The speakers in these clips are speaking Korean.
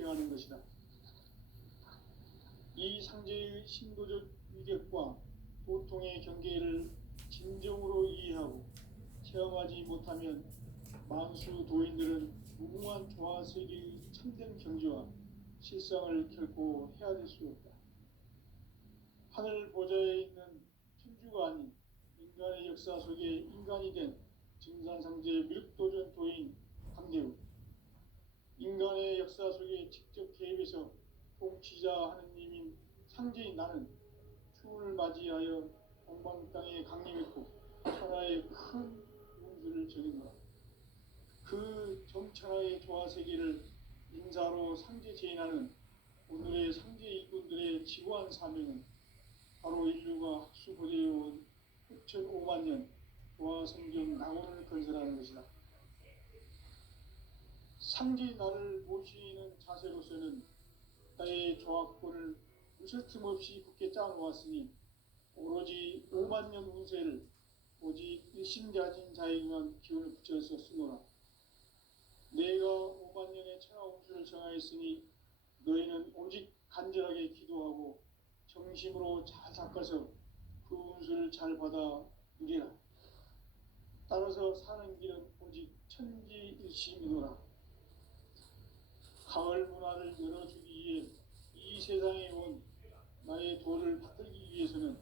되어가는 것이다. 이 상제의 신도적 위력과 고통의 경계를 진정으로 이해하고 체험하지 못하면 만수 도인들은 무궁한 조화세계의 참된 경지와 실상을 결코 헤아릴 수 없다. 하늘 보좌에 있는 천주가 아닌 인간의 역사 속에 인간이 된 증산상제 미륵도전 도인 강대우, 인간의 역사 속에 직접 개입해서 통치자 하느님인 상제인 나는 추운을 맞이하여 동방 땅에 강림했고 천하의 큰 운수를 정했노라. 그 정천하의 조화세계를 인사로 상제 제인하는 오늘의 상제 일꾼들의 지구한 사명은 바로 인류가 학수고대해온 6,500만 년 조화성경 낙원을 건설하는 것이다. 상제인 나를 모시는 자세로서는 나의 조화권을 무쇠틈 없이 굳게 짜놓았으니 오로지 5만 년 운세를 오직 일심가진 자에게만 기운을 붙여서 쓰노라. 내가 5만 년의 천하 운수를 정하였으니 너희는 오직 간절하게 기도하고 정심으로 잘 닦아서 그 운수를 잘 받아 누리라. 따라서 사는 길은 오직 천지일심이노라. 가을 문화를 열어주기 위해 이 세상에 온 나의 도를 받들기 위해서는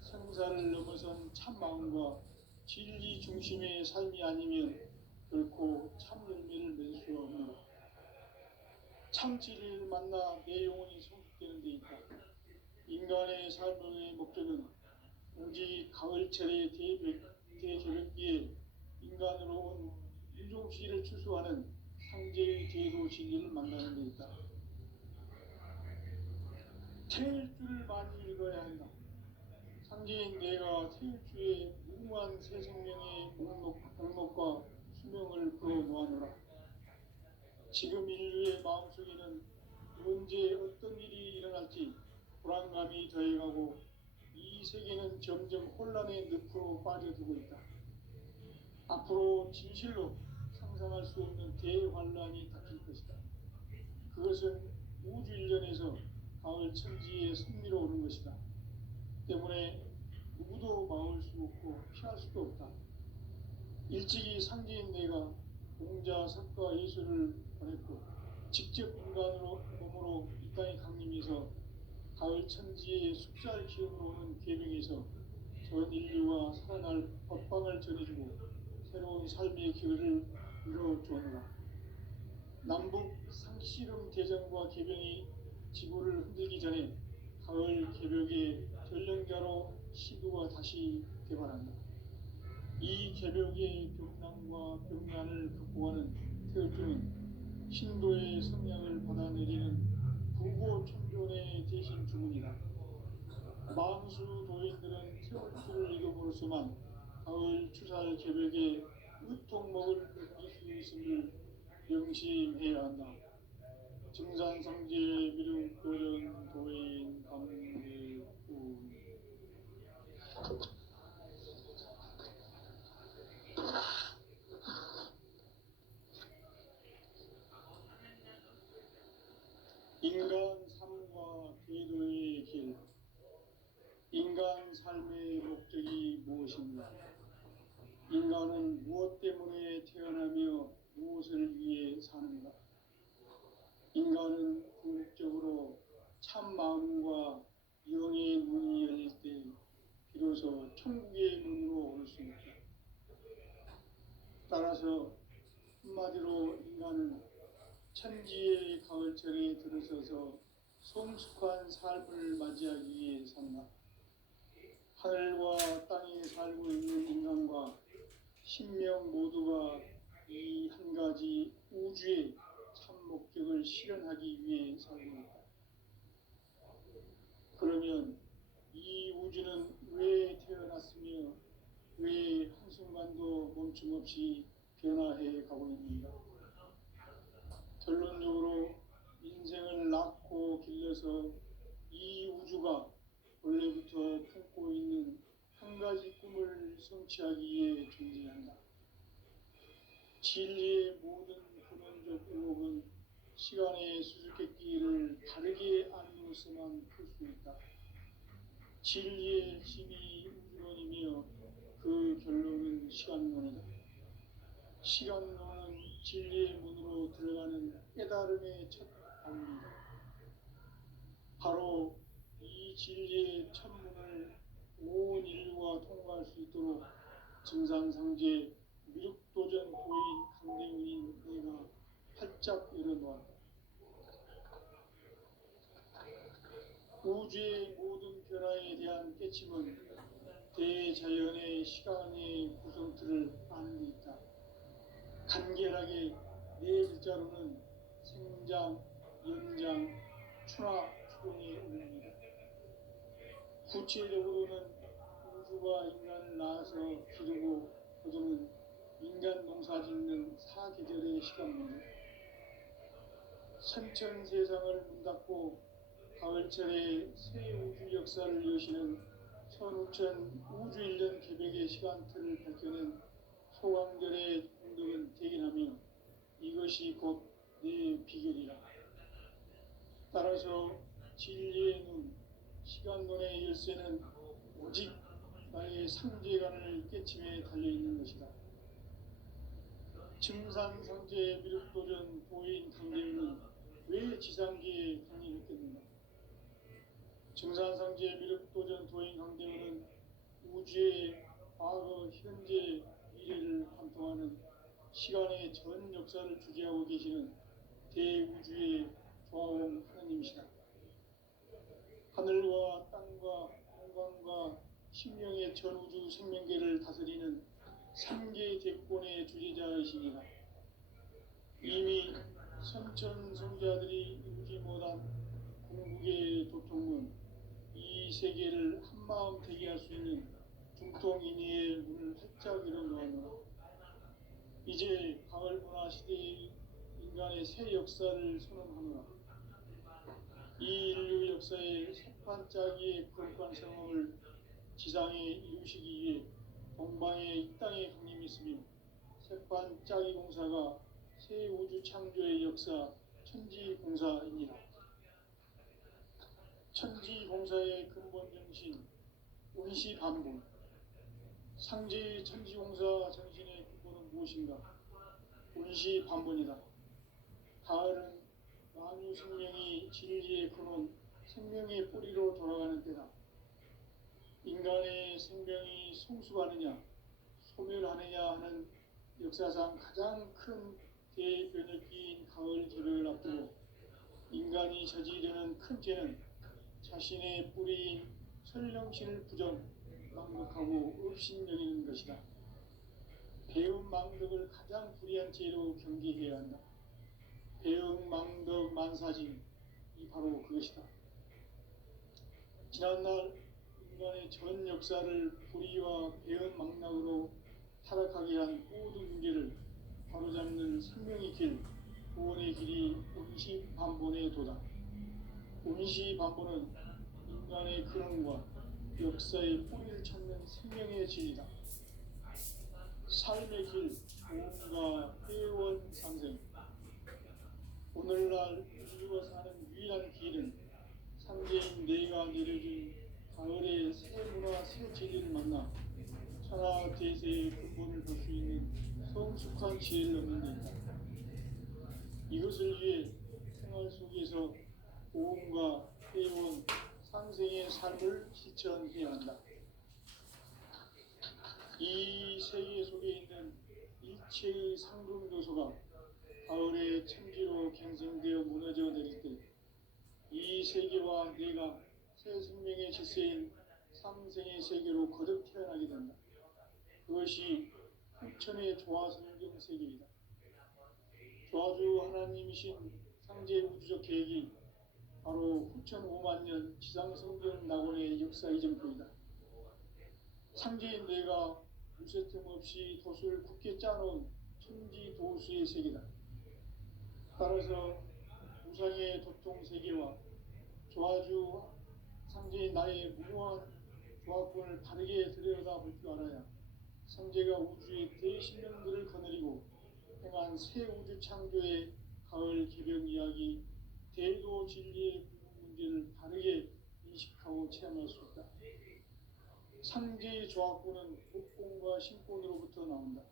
생사를 넘어선 참마음과 진리 중심의 삶이 아니면 결코 참 열매를 맺을 수 없노라. 참 진리를 만나 내 영혼이 성숙되는 데 있다. 인간의 삶의 목적은 오직 가을철의 대개벽기에 인간으로 온 인종시를 추수하는 상제의 제도 진리를 만나는 데 있다. 태일주를 많이 읽어야 한다. 상제인 내가 태일주의 무궁한 새 생명의 목록과 수명을 그어 놓아노라. 지금 인류의 마음속에는 언제 어떤 일이 일어날지 불안감이 더해가고 이 세계는 점점 혼란의 늪으로 빠져들고 있다. 앞으로 진실로 상상할 수 없는 대환란이 닥칠 것이다. 그것은 우주 일련에서 가을 천지의 섭리로 오는 것이다. 때문에 누구도 막을 수 없고 피할 수도 없다. 일찍이 상제인 내가 공자, 석가, 예수를 보냈고 직접 인간으로 몸으로 이 땅에 강림해서 가을 천지의 숫살 기운으로 오는 계명에서 전 인류가 살아날 법방을 전해주고 새로운 삶의 기회를 이뤄주었노라. 남북 상씨름 대전과 개병이 지구를 흔들기 전에 가을 개벽의 전령자로 시도가 다시 개발한다. 이 개벽의 병난과 병난을 극복하는 태일주는 신도의 성향을 받아내리는 부고천존의 대신 주문이다. 만수 도인들은 태일주를 읽음으로써만 가을 추살 개벽의 의통목을 느낄 수 있음을 명심해야 한다. 증산상제 미륵도전 도인 강대우. 인간 삶과 궤도의 길. 인간 삶의 목적이 무엇인가? 인간은 무엇 때문에 태어나며 무엇을 위해 사는가? 인간은 궁극적으로 참 마음과 영의 문이 열릴 때 비로소 천국의 문으로 올 수 있다. 따라서 한마디로 인간은 천지의 가을철에 들어서서 성숙한 삶을 맞이하기 위해 산다. 하늘과 땅에 살고 있는 인간과 신명 모두가 이 한 가지 우주의 참 목적을 실현하기 위해 살고 있다. 그러면 이 우주는 왜 태어났으며 왜 한순간도 멈춤 없이 변화해 가고 있는가? 결론적으로 인생을 낳고 길러서 이 우주가 원래부터 품고 있는 한 가지 꿈을 성취하기 위해 존재한다. 진리의 모든 근원적 의혹은 시간의 수수께끼를 바르게 알므로써만 풀 수 있다. 진리의 힘이 우주론이며 그 결론은 시간론이다. 시간론은 진리의 문으로 들어가는 깨달음의 첫 방문이다. 바로 이 진리의 첫 문을 온 인류가 통과할 수 있도록 증산상제 미륵도전 도인 강대훈인 내가 활짝 열어놓았다. 우주의 모든 변화에 대한 깨침은 대자연의 시간의 구성틀을 아는 데 있다. 간결하게 네 글자로는 생장, 연장, 추나 추동에 의합니다. 구체적으로는 우주가 인간을 낳아서 기르고 거두는 인간 농사 짓는 사계절의 시간문제, 선천 세상을 문닫고 가을철에 새 우주 역사를 여시는 천우천 우주일년 개백의 시간틀을 밝혀낸 소강절의 공덕은 대견하며 이것이 곧 내 비결이라. 따라서 진리의 눈, 시간론의 열쇠는 오직 나의 상제관을 깨침에 달려있는 것이다. 증산상제 미륵도전 도인 강대훈은 왜 지상계에 강림했겠는가? 증산상제 미륵도전 도인 강대훈은 우주의 과거, 현재, 미래를 관통하는 시간의 전 역사를 주재하고 계시는 대우주의 조화원 하나님이시다. 하늘과 땅과 공간과 신명의 전우주 생명계를 다스리는 삼계 대권의 주재자이시니라. 이미 선천성자들이 이루지 못한 궁극의 도통은 이 세계를 한마음 되게 할 수 있는 중통인의의 문을 활짝 열어놓았노라. 이제 가을 문화 시대의 인간의 새 역사를 선언하노라. 이 인류 역사의 색반짝이의 거룩한 성험을 지상에 이루시기 위해 동방의 이 땅에 강림했으며 색반짝이 공사가 새 우주 창조의 역사 천지공사입니다. 천지공사의 근본 정신 운시반본, 상제의 천지공사 정신의 근본은 무엇인가? 운시반본이다. 가을은 만유 생명이 진리의 근원, 생명의 뿌리로 돌아가는 때다. 인간의 생명이 성숙하느냐, 소멸하느냐 하는 역사상 가장 큰 대변혁기인 가을 개벽을 앞두고 인간이 저지르는 큰 죄는 자신의 뿌리인 설령신을 부정, 망덕하고 업신여기는 것이다. 배움 망덕을 가장 불의한 죄로 경계해야 한다. 배움 망덕 만사진이 바로 그것이다. 지난날 인간의 전 역사를 불의와 배움 망락으로 타락하게 한 모든 문제를 바로잡는 생명의 길, 구원의 길이 운시반본의 도다. 운시반본은 인간의 근원과 역사의 뿌리를 찾는 생명의 진리다. 삶의 길, 무언가 회원 상생. 오늘날 인류가 사는 유일한 길은 상제인 내가 내려준 가을의 새 문화 새 진리를 만나 천하 대세의 근본을 볼 수 있는 성숙한 지혜를 얻는 데 있다. 이것을 위해 생활 속에서 보험과 회원, 상생의 삶을 실천해야 한다. 이 세계 속에 있는 일체의 상금 요소가 가을의 천지로 갱생되어 무너져 내릴 때 이 세계와 내가 새 생명의 질서인 삼생의 세계로 거듭 태어나게 된다. 그것이 후천의 조화성경 세계이다. 조화주 하나님이신 상제 우주적 계획이 바로 후천 5만년 지상성경 낙원의 역사 이전표이다. 상제인 내가 무쇠틈 없이 돛을 굳게 짜놓은 천지도수의 세계다. 따라서 우상의 도통 세계와 조화주 상제인 나의 무모한 조합권을 바르게 들여다볼 줄 알아야 상제가 우주의 대신령들을 거느리고 행한 새 우주 창조의 가을 개벽 이야기, 대도 진리의 문제를 바르게 인식하고 체험할 수 있다. 상제의 조합구는 독곤과 신곤으로부터 나온다.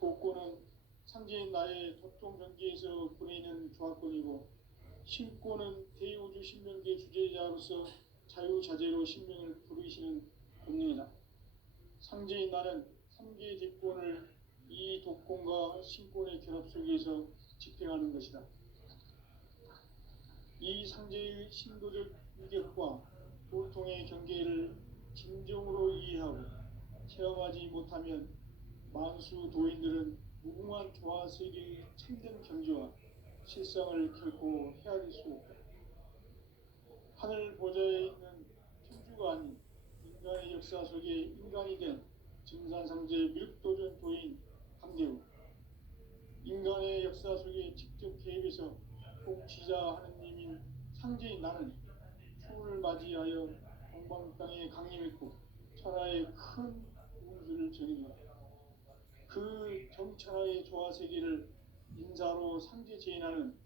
독곤은 상제의 나의 도통 경계에서 보내는 조합권이고, 신곤은 대우주 신명계 주제자로서 자유자재로 신명을 부르시는 본능이다. 상제의 나는 삼계의 뒷권을 이 독권과 신권의 결합 속에서 집행하는 것이다. 이 상제의 신도적 위격과 보통의 경계를 진정으로 이해하고 체험하지 못하면 만수 도인들은 무궁한 조화세계의 참된 경지와 실상을 결코 헤아릴 수 없다. 하늘 보좌에 있는 천주가 아닌 인간의 역사 속에 인간이 된 증산상제 미륵도전 도인 강대우, 인간의 역사 속에 직접 개입해서 통치자 하느님인 상제인 나는 추운을 맞이하여 동방 땅에 강림했고 천하의 큰 운수를 전해주었다. 그 정천하의 조화세계를 인사로 상제 제인하는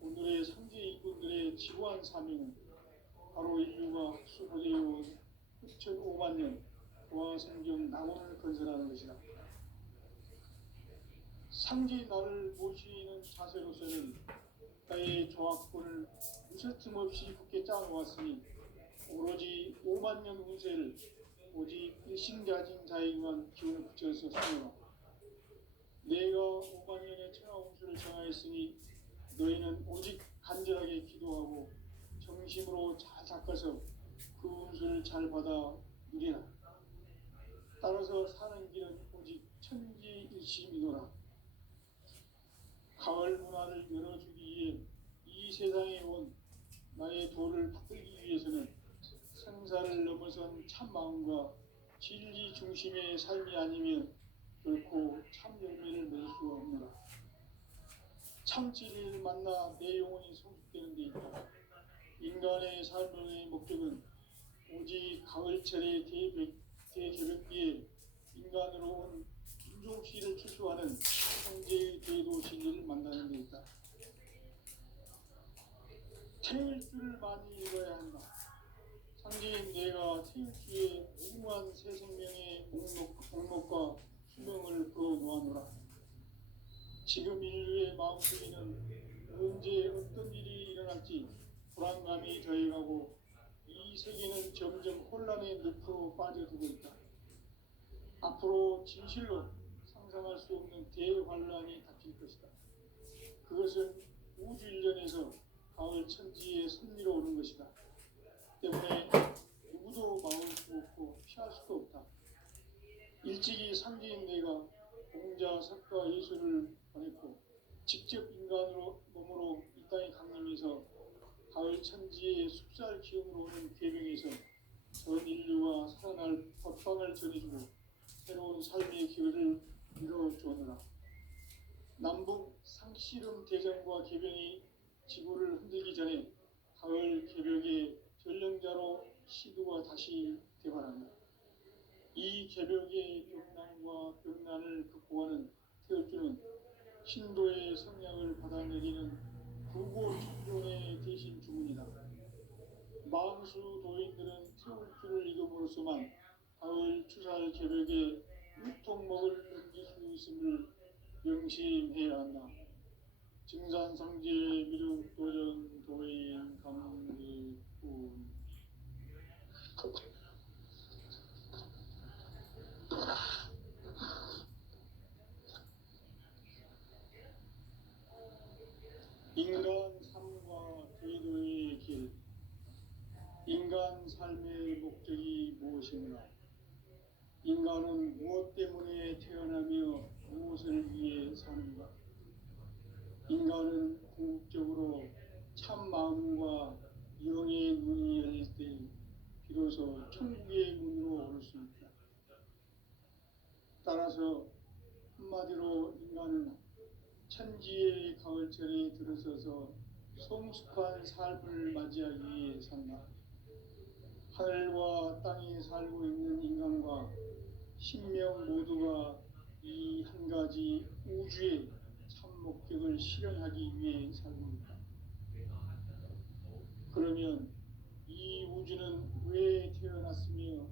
오늘의 상제 일꾼들의 지구한 사명은 바로 인류가 수보제해온 흑천 5만 년 조화성경 낙원을 건설하는 것이다. 상제의 나를 모시는 자세로서는 나의 조합권을 무쇠틈 없이 굳게 짜놓았으니 오로지 5만 년 운세를 오직 일심가진 자에게만 기운을 붙여서 사용하라. 내가 5만 년의 천하 운수를 정하였으니 너희는 오직 간절하게 기도하고 정심으로 잘 닦아서 그 운수를 잘 받아 누리라. 따라서 사는 길은 오직 천지일심이노라. 가을 문화를 열어주기 위해 이 세상에 온 나의 도를 받들기 위해서는 생사를 넘어선 참 마음과 진리 중심의 삶이 아니면 결코 참 열매를 맺을 수가 없노라. 참 진리를 만나 내 영혼이 성숙되는 데 있다. 인간의 삶의 목적은 오직 가을철의 대개벽기에 인간으로 온 인종시를 추수하는 형제의 대도 진리를 만나는 데 있다. 태울 줄을 많이 읽어야 한다. 상제인 내가 태울 주의 무궁한 새 생명의 목록과 수명을 풀어놓아노라. 지금 인류의 마음속에는 언제 어떤 일이 일어날지 불안감이 더해가고 이 세계는 점점 혼란의 늪으로 빠져들고 있다. 앞으로 진실로 상상할 수 없는 대환란이 닥칠 것이다. 그것은 우주 일련에서 가을 천지의 섭리로 오는 것이다. 때문에 누구도 막을 수 없고 피할 수도 없다. 일찍이 상제인 내가 공자, 석가, 예수를 보냈고 직접 인간으로 몸으로 이 땅에 강림해서 가을 천지의 숲살 기운으로 오는 계명에서 전 인류와 살아날 법방을 전해주고 새로운 삶의 기회를 이뤄주었노라. 남북 상씨름 대전과 개병이 지구를 흔들기 전에 가을 개벽의 전령자로 시도가 다시 되관한다. 이 개벽의 병난과 병난을 극복하는 태울주는 신도의 성량을 받아내리는 구고천존의 대신 주문이다. 만수 도인들은 태울주를 이름으로서만 가을 추살 개벽에 유통목을 넘길 수 있음을 명심해야 한다. 증산상제 미륵도전 도인 강대군. 인간 삶과 제도의 길. 인간 삶의 목적이 무엇인가? 인간은 무엇 때문에 태어나며 무엇을 위해 사는가? 인간은 궁극적으로 참 마음과 영의 눈이 열릴 때 비로소 천국의 문으로 오를 수 있다. 따라서 한마디로 인간은 천지의 가을철에 들어서서 성숙한 삶을 맞이하기 위해 산다. 하늘과 땅에 살고 있는 인간과 신명 모두가 이 한 가지 우주의 참 목적을 실현하기 위해 살고 있다. 그러면 이 우주는 왜 태어났으며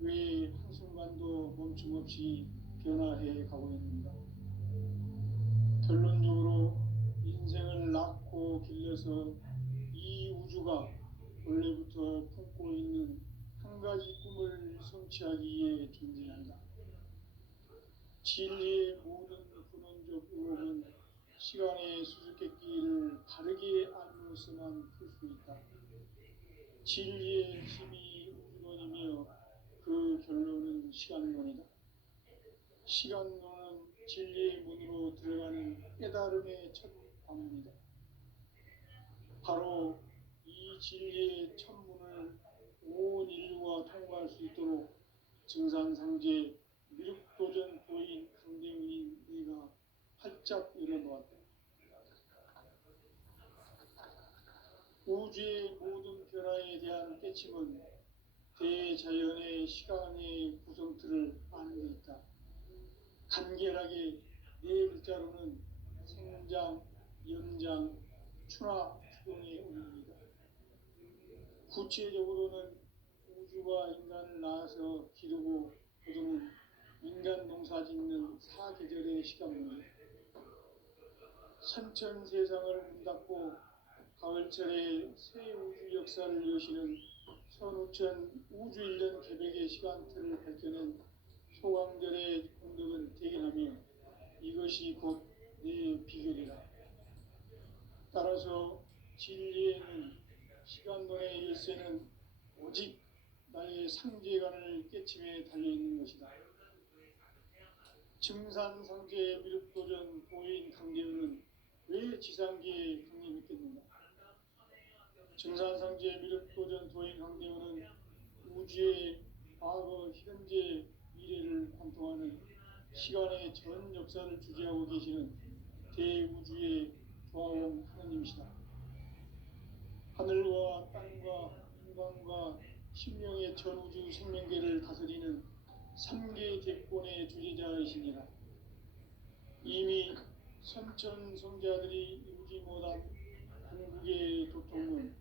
왜 한순간도 멈춤 없이 변화해 가고 있는가? 결론적으로 인생을 낳고 길러서 이 우주가 원래부터 품고 있는 한 가지 꿈을 성취하기 위해 존재한다. 진리의 모든 근원적 의혹은 시간의 수수께끼를 바르게 알므로서만 풀 수 있다. 진리의 힘이 우주론이며 그 결론은 시간론이다. 시간론은 진리의 문으로 들어가는 깨달음의 첫 관문이다. 바로 이 진리의 첫 문을 온 인류가 통과할 수 있도록 증산상제 미륵도전 도인 강대훈인 네가 활짝 열어놓았다. 우주의 모든 변화에 대한 깨침은 대자연의 시간의 구성틀을 아는 데 있다. 간결하게 네 글자로는 생장, 연장, 추나 추동의 의미이다. 구체적으로는 우주가 인간을 낳아서 기르고 거두는 인간 농사 짓는 사계절의 시간입니다. 선천 세상을 문 닫고 가을철에 새 우주 역사를 여시는 선우천 우주일년 개백의 시간틀을 밝혀낸 소강절의 공덕은 대견하며 이것이 곧 내 비결이다. 따라서 진리에는 시간론의 열쇠는 오직 나의 상제관을 깨침에 달려있는 것이다. 증산상제 미륵도전 도인 강대훈은 왜 지상계에 강림했겠는가? 증산상제 미륵도전 도인 강대훈은 우주의 과거, 현재, 미래를 관통하는 시간의 전 역사를 주재하고 계시는 대우주의 조화원 하나님이시다. 하늘과 땅과 인간과 신명의 전우주 생명계를 다스리는 3개 대권의 주재자이시니라. 이미 선천성자들이 이루지 못한 궁극의 도통은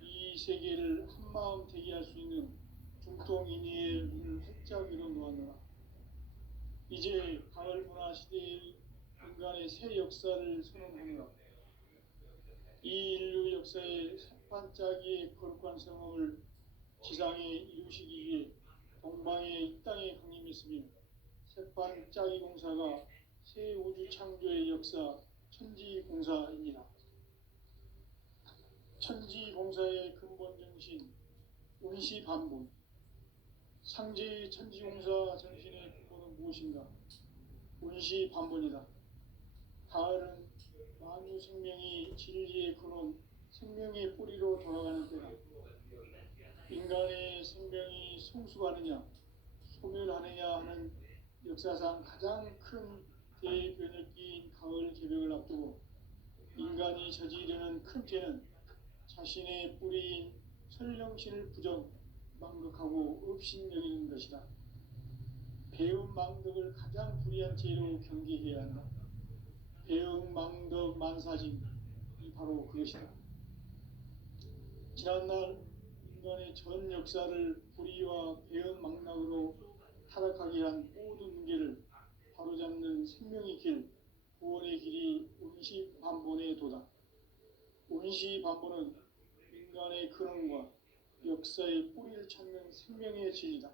이 세계를 한마음 되게 할 수 있는 중통인의의 문을 활짝 열어놓았노라. 이제 가을 문화 시대의 인간의 새 역사를 선언하노라. 이 인류 역사의 새반짝이의 거룩한 성험을 지상에 이루시기 위해 동방의 이 땅에 강림했으며 새반짝이 공사가 새 우주 창조의 역사 천지공사입니다. 천지공사의 근본 정신 운시반본. 상제의 천지공사 정신의 근본은 무엇인가? 운시반본이다. 가을은 만유 생명이 진리의 근원, 생명의 뿌리로 돌아가는 때다. 인간의 생명이 성숙하느냐, 소멸하느냐 하는 역사상 가장 큰 대변혁기인 가을 개벽을 앞두고 인간이 저지르는 큰 죄는 자신의 뿌리인 설령신을 부정, 망극하고 업신여기는 것이다. 배운 망덕을 가장 불의한 죄로 경계해야 한다. 배응 망덕 만사짐이 바로 그것이다. 지난날 인간의 전 역사를 불의와 배응 망락으로 타락하게 한 모든 문제를 바로잡는 생명의 길, 구원의 길이 운시반본의 도다. 운시반본은 인간의 근원과 역사의 뿌리를 찾는 생명의 진리다.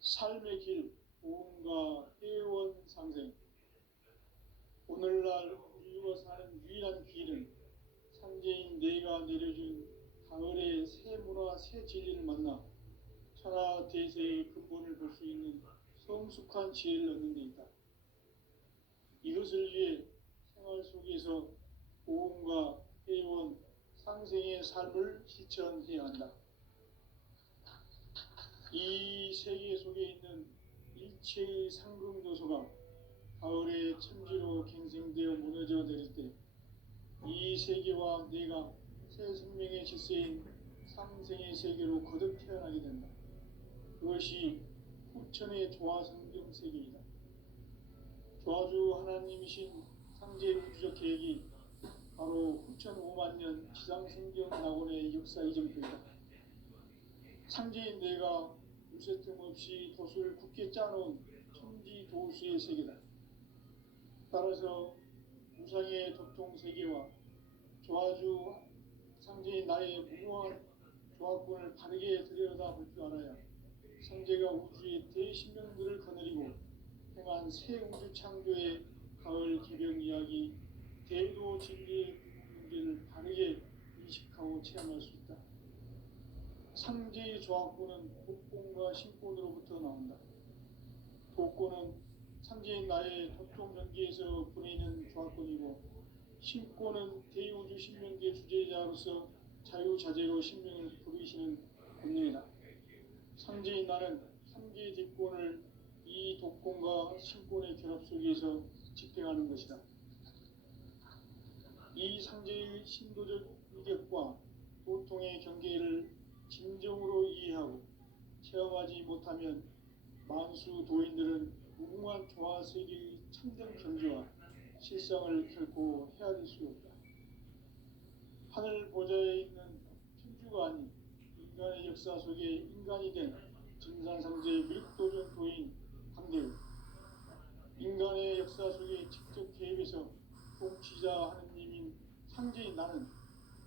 삶의 길, 보험과 회원 상생. 오늘날 인류가 사는 유일한 길은 상제인 내가 내려준 가을의 새 문화, 새 진리를 만나 천하 대세의 근본을 볼 수 있는 성숙한 지혜를 얻는 데 있다. 이것을 위해 생활 속에서 보험과 회원, 상생의 삶을 실천해야 한다. 이 세계 속에 있는 일체의 상금도소가 가을의 천지로 갱생되어 무너져 내릴 때 이 세계와 내가 새 생명의 질서인 상생의 세계로 거듭 태어나게 된다. 그것이 후천의 조화성경 세계이다. 조화주 하나님이신 상제 우주적 계획이 바로 후천 5만 년 지상생경 낙원의 역사 이정표이다. 상제인 내가 무쇠 틈 없이 돛을 굳게 짜놓은 천지 도수의 세계다. 따라서 우상의 도통 세계와 조화주 상제인 나의 무궁한 조합군을 바르게 들여다볼 줄 알아야 상제가 우주의 대신명들을 거느리고 행한 새 우주 창조의 가을 개병 이야기, 대도 진리의 문제를 바르게 인식하고 체험할 수 있다. 상제의 조합군은 독곤과 신곤으로부터 나온다. 독곤은 상제인 나의 도통 전기에서 보내는 조합군이고, 신곤은 대우주 신명계 주제자로서 자유자재로 신명을 부르시는 권능이다. 상제인 나는 3개의 뒷권을 이 독권과 신권의 결합 속에서 집행하는 것이다. 이 상제의 신도적 위격과 도통의 경계를 진정으로 이해하고 체험하지 못하면 만수 도인들은 무궁한 조화세계의 참된 경지와 실상을 결코 헤아릴 수 없다. 하늘 보좌에 있는 천주가 아닌 인간의 역사 속에 인간이 된 증산상제의 밀도전 도인 강대우, 인간의 역사 속에 직접 개입해서 통치자 하느님인 상제인 나는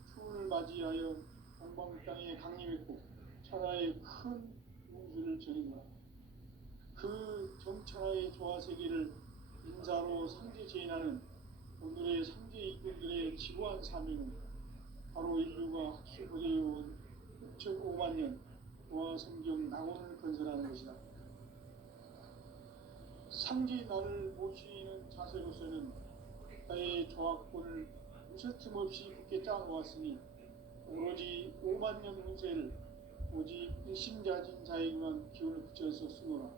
추운을 맞이하여 동방 땅에 강림했고 천하의 큰 운수를 전했노라. 그 정천하의 조화세계를 인사로 상제 제인하는 오늘의 상제 이꾼들의 지구한 사명은 바로 인류가 학수부대해온 6,5만 년 조화성경 낙원을 건설하는 것이다. 상제인 나를 모시는 자세로서는 나의 조합권을 무쇠틈 없이 굳게 짜놓았으니 오로지 5만 년 운세를 오직 일심자진 자에게만 기운을 붙여서 쓰노라.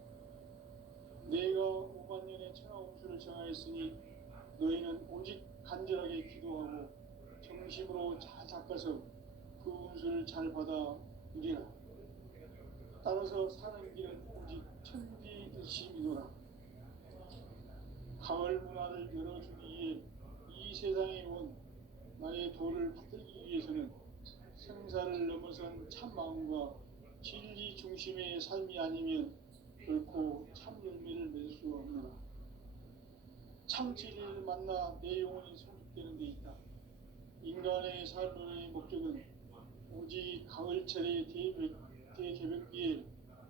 내가 5만 년의 천하 운수를 정하였으니 너희는 오직 간절하게 기도하고 정심으로 잘 닦아서 그 운수를 잘 받아 누리라. 따라서 사는 길은 오직 천지듯이 믿어라. 가을 문화를 열어주기 위해 이 세상에 온 나의 도를 받들기 위해서는 생사를 넘어선 참 마음과 진리 중심의 삶이 아니면 결코 참 열매를 맺을 수 없노라. 참 진리를 만나 내 영혼이 성숙되는 데 있다. 인간의 삶의 목적은 오직 가을철의 대개벽기에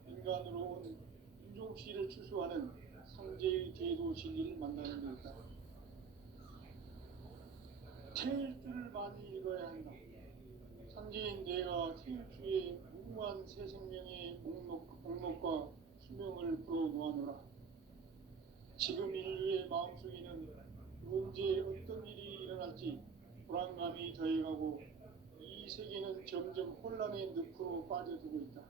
인간으로 온 인종씨를 추수하는 상제의 대도 진리를 만나는 데 있다. 태일주를 많이 읽어야 한다. 상제인 내가 태일주의 무궁한 새 생명의 목록과 수명을 불어놓아노라. 지금 인류의 마음속에는 언제 어떤 일이 일어날지 불안감이 더해가고 이 세계는 점점 혼란의 늪으로 빠져들고 있다.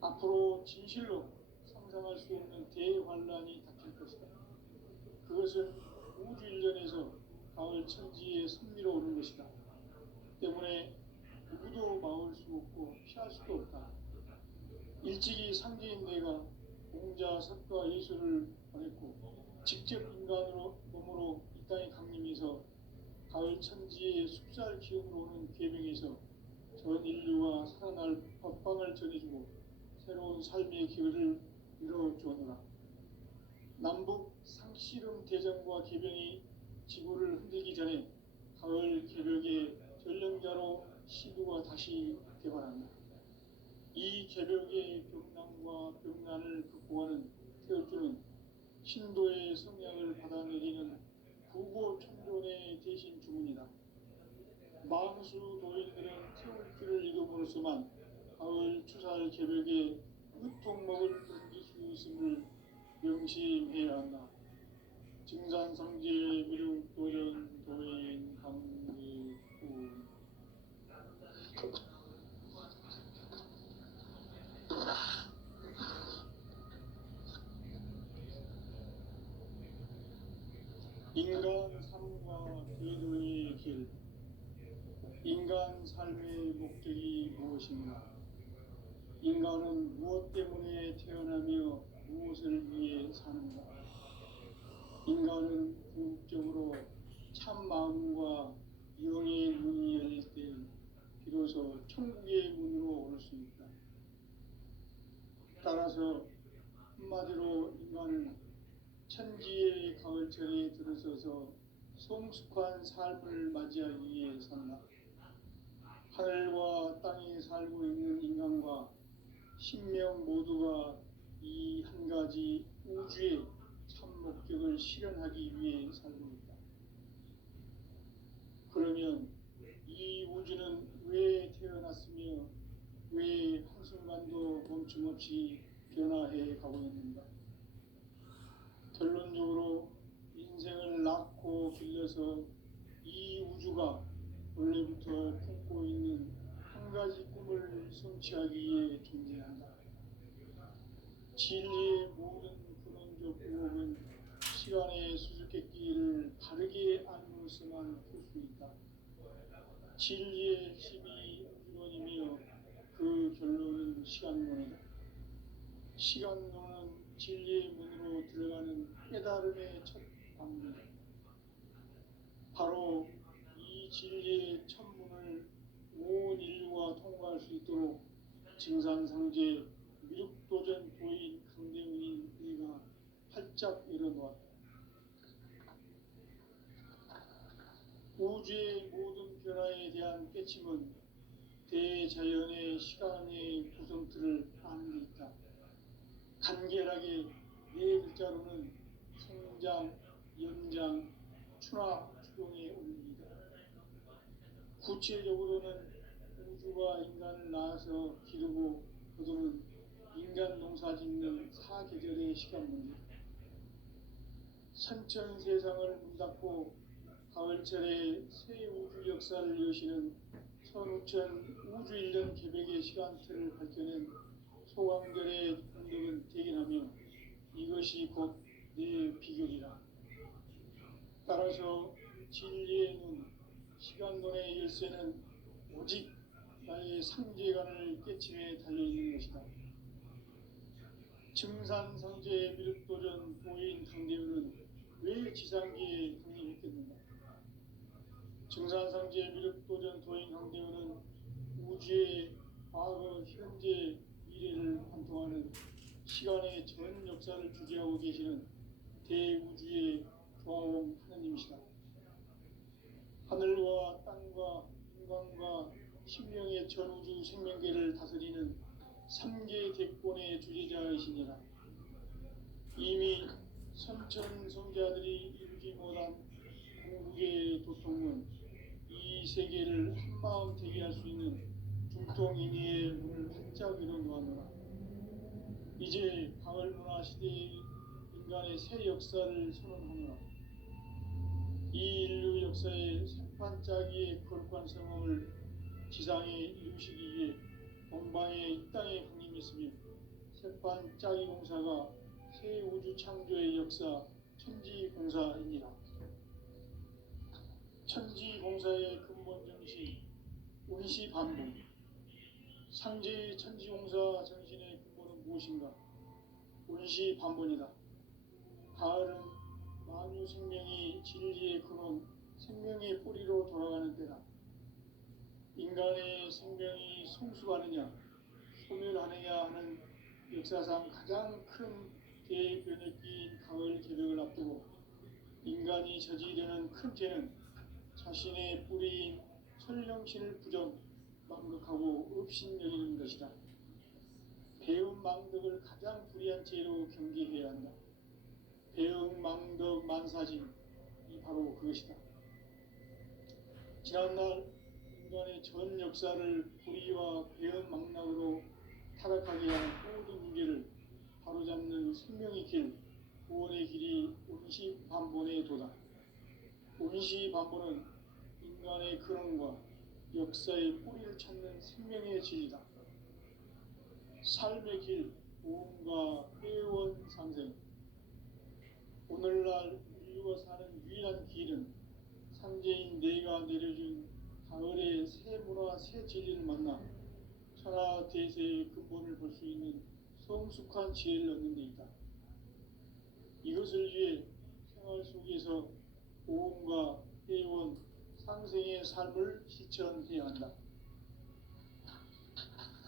앞으로 진실로 상상할 수 없는 대환란이 닥칠 것이다. 그것은 우주 일련에서 가을 천지에 선미로 오는 것이다. 때문에 누구도 막을 수 없고 피할 수도 없다. 일찍이 상제인 내가 공자, 석가, 예수를 보냈고 직접 인간으로 몸으로 이 땅에 강림해서 가을 천지의 숲살 기운으로 오는 계명에서 전 인류와 살아날 법방을 전해주고 새로운 삶의 기회를 이뤄주었노라. 남북 상씨름 대전과 계병이 지구를 흔들기 전에 가을 개벽의 전령자로 시구가 다시 개발한다. 이 개벽의 병난과 병난을 극복하는 태엽주는 신도의 성향을 받아내리는 구고 천존의 대신 주문이다. 망수 도인들은 태울주를 읽음으로써만 가을 추살 개벽의 으통먹을 넘길 수 있음을 명심해야 한다. 증산상제 미륵도전 도인 강의군 인간 삶과 대도의 길. 인간 삶의 목적이 무엇인가? 인간은 무엇 때문에 태어나며 무엇을 위해 사는가? 인간은 궁극적으로 참 마음과 영의 문이 열릴 때 비로소 천국의 문으로 올 수 있다. 따라서 한마디로 인간은 천지의 가을철에 들어서서 성숙한 삶을 맞이하기 위해 산다. 하늘과 땅에 살고 있는 인간과 신명 모두가 이 한 가지 우주의 참 목적을 실현하기 위해 살고 있다. 그러면 이 우주는 왜 태어났으며 왜 한순간도 멈춤없이 변화해 가고 있는가? 결론적으로 인생을 낳고 길러서 이 우주가 원래부터 품고 있는 한 가지 꿈을 성취하기 위해 존재한다. 진리의 모든 근원적 의혹은 시간의 수수께끼를 바르게 알므로서만 풀 수 있다. 진리의 핵심이 우주론이며 그 결론은 시간론이다. 시간론은 진리의 문으로 들어가는 깨달음의 첫 방문이다. 바로 이 진리의 천문을 온 인류가 통과할 수 있도록 증산상제 미륵도전 도인 강대훈인 이가 활짝 일어놓았다. 우주의 모든 변화에 대한 깨침은 대자연의 시간의 구성틀을 아는 데 있다. 간결하게 네 글자로는 성장, 연장, 추락, 추동의 원리이다. 구체적으로는 우주가 인간을 낳아서 기르고 거두는 인간 농사 짓는 사계절의 시간 문제다. 선천 세상을 문닫고 가을철에 새 우주 역사를 여시는 선우천 우주일년 개백의 시간틀을 밝혀낸 소강결의 공덕은 대견하며 이것이 곧 내 비결이라. 따라서 진리의 눈, 시간론의 열쇠는 오직 나의 상제관을 깨침에 달려있는 것이다. 증산상제 미륵도전 도인 강대훈은 왜 지상계에 강림했겠는가? 증산상제 미륵도전 도인 강대훈은 우주의 과거, 현재, 미래를 관통하는 시간의 전 역사를 주재하고 계시는 대우주의 조화원 하나님이시다. 하늘과 땅과 인간과 신명의 전우주 생명계를 다스리는 3계 대권의 주재자이시니라. 이미 선천성자들이 이루지 못한 궁극의 도통은 이 세계를 한마음 되게 할 수 있는 중통인의의 문을 활짝 열어놓았노라. 이제 가을문화 시대의 인간의 새 역사를 선언하노라. 이 인류 역사의 새판짜기의 거룩한 성험을 지상에 이루시기 위해 동방의 이 땅에 강림했으며 새판짜기 공사가 새 우주 창조의 역사 천지공사이니라. 천지공사의 근본 정신 운시반복. 상제의 천지공사 정신의 근본은 무엇인가? 운시반복이다. 가을은 만유 생명이 진리의 근원, 생명의 뿌리로 돌아가는 때다. 인간의 생명이 성숙하느냐, 소멸하느냐 하는 역사상 가장 큰 대변혁기인 가을 개벽을 앞두고 인간이 저지르는 큰 죄는 자신의 뿌리인 설령신을 부정, 망극하고 업신여기는 것이다. 배운 망덕을 가장 불의한 죄로 경계해야 한다. 배응 망덕 만사진이 바로 그것이다. 지난날 인간의 전 역사를 불의와 배응 망락으로 타락하게 한 모든 문제를 바로잡는 생명의 길, 구원의 길이 운시반본의 도다. 운시반본은 인간의 근원과 역사의 뿌리를 찾는 생명의 진리다. 삶의 길, 보험과 회원 상생. 오늘날 인류가 사는 유일한 길은 상제인 내가 내려준 가을의 새 문화, 새 진리를 만나 천하 대세의 근본을 볼 수 있는 성숙한 지혜를 얻는 데 있다. 이것을 위해 생활 속에서 고음과 해온 상생의 삶을 실천해야 한다.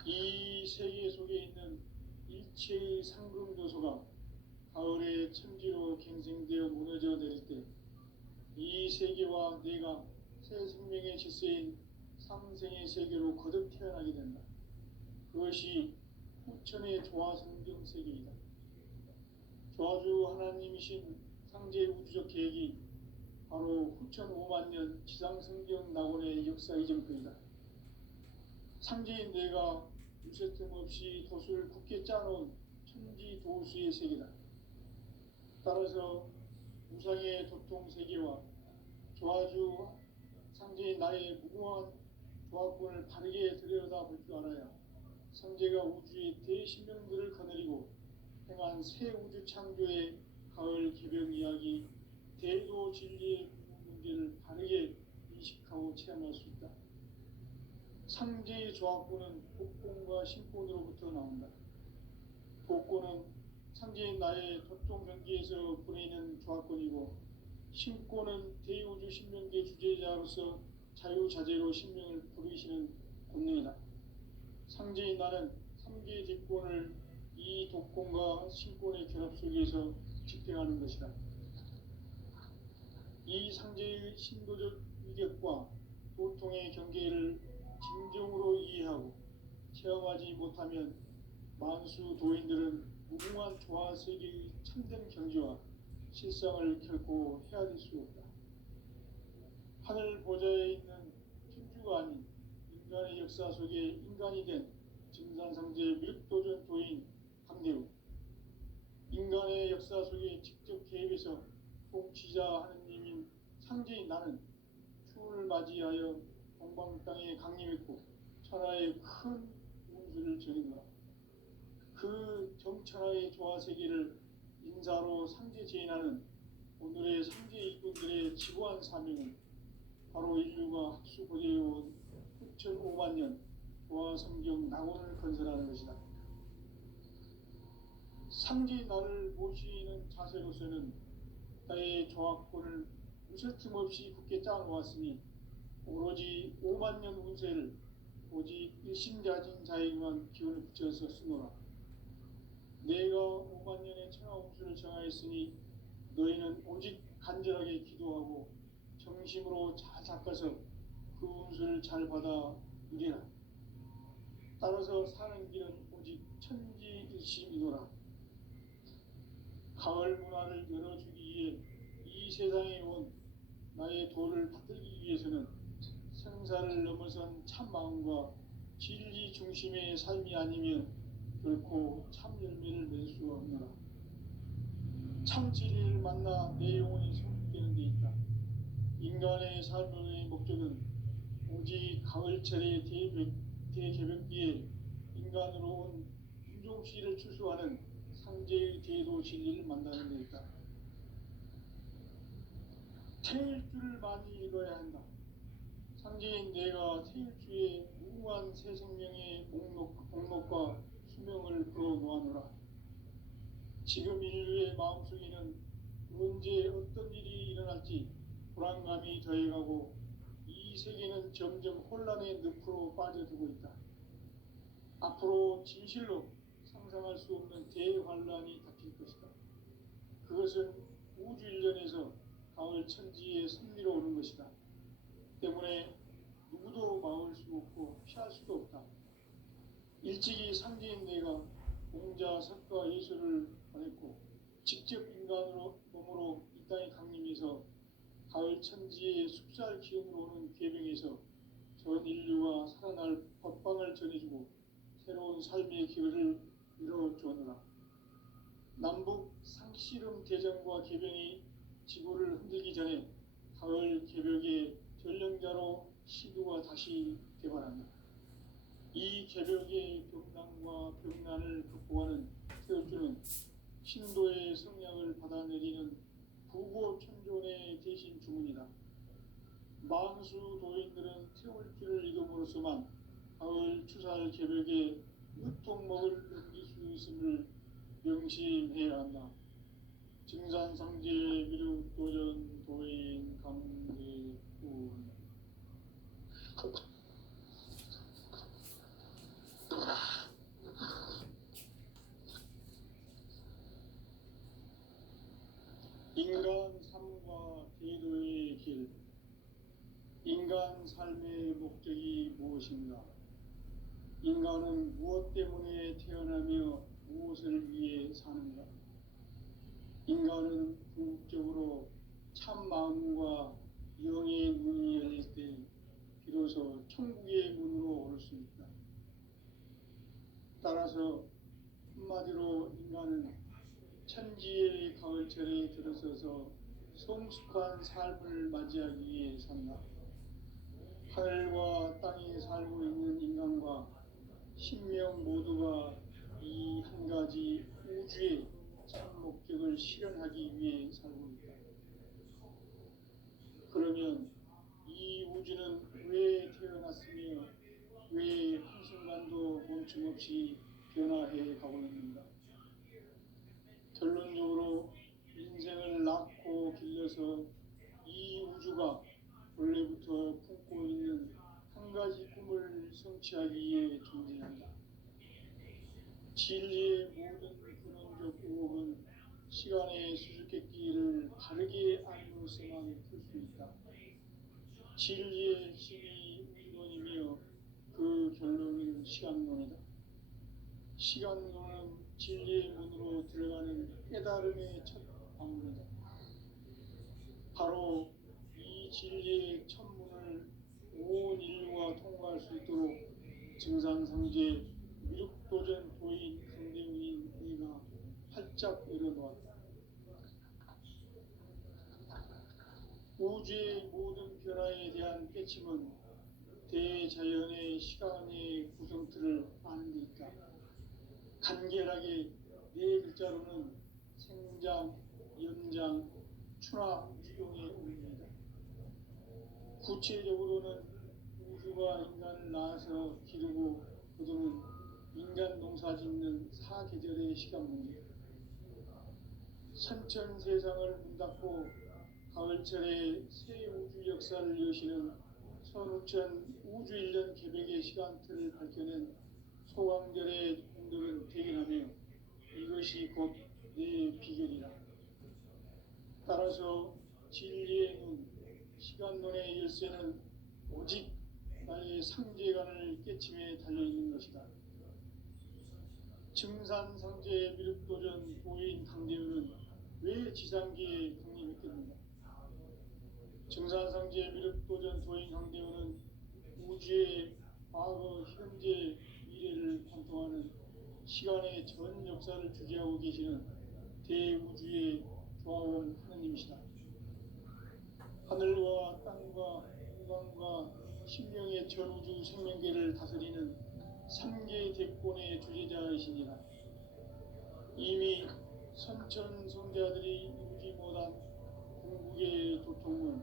이 세계 속에 있는 일체의 상금 요소가 가을의 천지로 갱생되어 무너져 내릴 때 이 세계와 내가 새 생명의 질서인 상생의 세계로 거듭 태어나게 된다. 그것이 후천의 조화성경 세계이다. 조화주 하나님이신 상제 우주적 계획이 바로 후천 5만 년 지상성경 낙원의 역사 이전표이다. 상제인 내가 유세틈 없이 도수를 굳게 짜놓은 천지 도수의 세계다. 따라서 우상의 도통 세계와 조화주 상제인 나의 무궁한 조화권을 바르게 들여다볼 줄 알아야 상제가 우주의 대신명들을 거느리고 행한 새 우주 창조의 가을 개벽 이야기 대도 진리의 문제를 바르게 인식하고 체험할 수 있다. 상제의 조화권은 복권과 신권으로부터 나온다. 복권은 상제인 나의 도통 경기에서 보내는 조화권이고, 신권은 대우주 신명계 주제자로서 자유자재로 신명을 부르시는 권능이다. 상제인 나는 3개의 대권을 이 독권과 신권의 결합 속에서 집행하는 것이다. 이 상제의 신도적 위격과 도통의 경계를 진정으로 이해하고 체험하지 못하면 만수 도인들은 무궁한 조화 세계의 참된 경지와 실상을 결코 헤아릴 수 없다. 하늘 보좌에 있는 천주가 아닌 인간의 역사 속에 인간이 된 증산상제 멸도전 도인 강대우, 인간의 역사 속에 직접 개입해서 통치자 하느님인 상제인 나는 추운을 맞이하여 동방 땅에 강림했고 천하의 큰 운수를 전인노라. 그 정천하의 조화 세계를 인사로 상제 제인하는 오늘의 상제 이꾼들의 지고한 사명은 바로 인류가 학수고대해온 후천 5만 년 조화 성경 낙원을 건설하는 것이다. 상제인 나를 모시는 자세로서는 나의 조화권을 무쇠틈 없이 굳게 짜놓았으니 오로지 5만 년 운세를 오직 일심자진 자에게만 기운을 붙여서 쓰노라. 내가 5만 년의 천하 운수를 정하였으니 너희는 오직 간절하게 기도하고 정심으로 잘 닦아서 그 운수를 잘 받아 누리라. 따라서 사는 길은 오직 천지일심이노라. 가을 문화를 열어주기 위해 이 세상에 온 나의 도를 받들기 위해서는 생사를 넘어선 참 마음과 진리 중심의 삶이 아니면 결코 참 열매를 맺을 수 없노라. 참 진리를 만나 내 영혼이 성숙되는 데 있다. 인간의 삶의 목적은 오직 가을철의 대개벽기에 인간으로 온 윤종씨를 추수하는 상제의 대도 진리를 만나는 데 있다. 태일주를 많이 읽어야 한다. 상제인 내가 태일주의 무궁한 새 생명의 목록과 수명을 풀어놓아노라. 지금 인류의 마음속에는 언제 어떤 일이 일어날지 불안감이 더해가고 이 세계는 점점 혼란의 늪으로 빠져들고 있다. 앞으로 진실로 상상할 수 없는 대환란이 닥칠 것이다. 그것은 우주 일련에서 가을 천지의 섭리로 오는 것이다. 때문에 누구도 막을 수 없고 피할 수도 없다. 일찍이 상제인 내가 공자, 석가, 예수를 보냈고 직접 인간으로 몸으로 이 땅에 강림해서 가을 천지의 숙살 기운으로 오는 괴병에서 전 인류가 살아날 법방을 전해주고 새로운 삶의 길을 열어주었노라. 남북 상씨름 대전과 개병이 지구를 흔들기 전에 가을 개벽의 전령자로 시두가 다시 개발한다. 이 개벽의 병난과 병난을 극복하는 태울주는 신도의 성량을 받아내리는 부고천존의 대신 주문이다. 만수 도인들은 태울주를 이름으로서만 가을 추살 개벽의 으통목을 넘길 수 있음을 명심해야 한다. 증산상제 미륵도전 도인 강대군 인간 삶과 대도의 길. 인간 삶의 목적이 무엇인가? 인간은 무엇 때문에 태어나며 무엇을 위해 사는가? 인간은 궁극적으로 참 마음과 영의 문이 열릴 때 비로소 천국의 문으로 올 수 있다. 따라서 한마디로 인간은 천지의 가을철에 들어서서 성숙한 삶을 맞이하기 위해 산다. 하늘과 땅에 살고 있는 인간과 신명 모두가 이 한 가지 우주의 참 목적을 실현하기 위해 살고 있다. 그러면 이 우주는 왜 태어났으며 왜 한순간도 멈춤없이 변화해 가고 있는가? 결론적으로 인생을 낳고 길러서 이 우주가 원래부터 품고 있는 한 가지 꿈을 성취하기 위해 존재한다. 진리의 모든 근원적 의혹은 시간의 수수께끼를 바르게 알므로서만 풀 수 있다. 진리의 핵심이 우주론이며 그 결론은 시간론이다. 시간론은 진리의 문으로 들어가는 깨달음의 첫 방문이다. 바로 이 진리의 첫 문을 온 인류가 통과할 수 있도록 증산상제 미륵도전 도인 강대훈인 내가 활짝 열어놓았다. 우주의 모든 변화에 대한 깨침은 대자연의 시간의 구성틀을 아는 데 있다. 간결하게 네 글자로는 생장, 연장, 추나 유용의 의미이다. 구체적으로는 우주가 인간을 낳아서 기르고 거두는 인간 농사 짓는 사계절의 시간 문제. 선천 세상을 문 닫고 가을철에 새 우주 역사를 여시는 선우천 우주 1년 개백의 시간틀을 밝혀낸 소강절의 공덕은 대견하며 이것이 곧 내 비결이라. 따라서 진리의 문, 시간론의 열쇠는 오직 나의 상제관을 깨침에 달려있는 것이다. 증산상제 미륵도전 도인 강대훈은 왜 지상계에 강림했겠는가? 증산상제 미륵도전 도인 강대훈은 우주의 과거, 현재, 미래를 관통하는 시간의 전 역사를 주재하고 계시는 대우주의 조화원 하느님이시다. 하늘과 땅과 인간과 신명의 전우주 생명계를 다스리는 3계 대권의 주재자이시니라. 이미 선천성자들이 이루지 못한 궁극의 도통은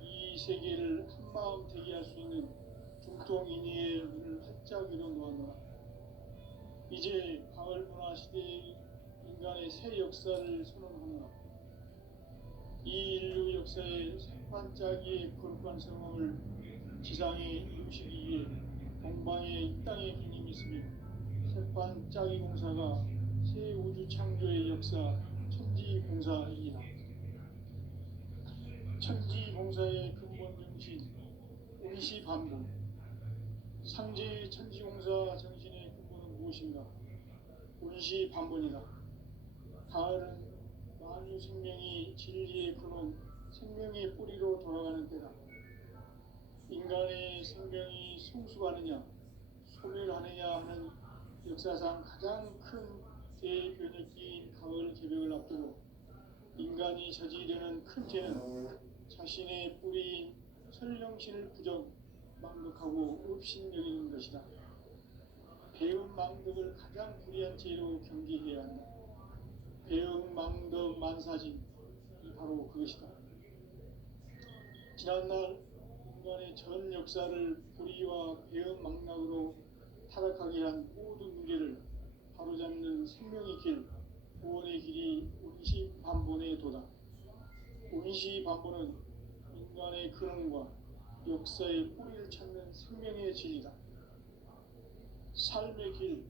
이 세계를 한마음 되게 할 수 있는 중통인의의 문을 활짝 열어놓았노라. 이제 가을 문화 시대의 인간의 새 역사를 선언하노라. 이 인류 역사의 새반짝이의 거룩한 성공을 지상에 이루시기 위해 동방의 이 땅에 군림했으며 새반짝이 공사가 새 우주 창조의 역사 천지공사이다. 천지공사의 근본 정신 온시반복. 상제의 천지공사 정신의 근본은 무엇인가? 온시반복이다. 가을은 만유 생명이 진리의 근원, 생명의 뿌리로 돌아가는 때다. 인간의 생명이 성숙하느냐, 소멸하느냐 하는 역사상 가장 큰 대변혁기인 가을 개벽을 앞두고 인간이 저지르는 큰 죄는 자신의 뿌리인 설령신을 부정, 망덕하고 업신여기는 것이다. 배은 망덕을 가장 불의한 죄로 경계해야 한다. 배은 망덕 만사진, 이 바로 그것이다. 지난날 인간의 전 역사를 불의와 배은 망락으로 타락하게 한 모든 문제를 바로잡는 생명의 길, 구원의 길이 운시반본에 도다. 운시반본은 인간의 근원과 역사의 뿌리를 찾는 생명의 진리다. 삶의 길,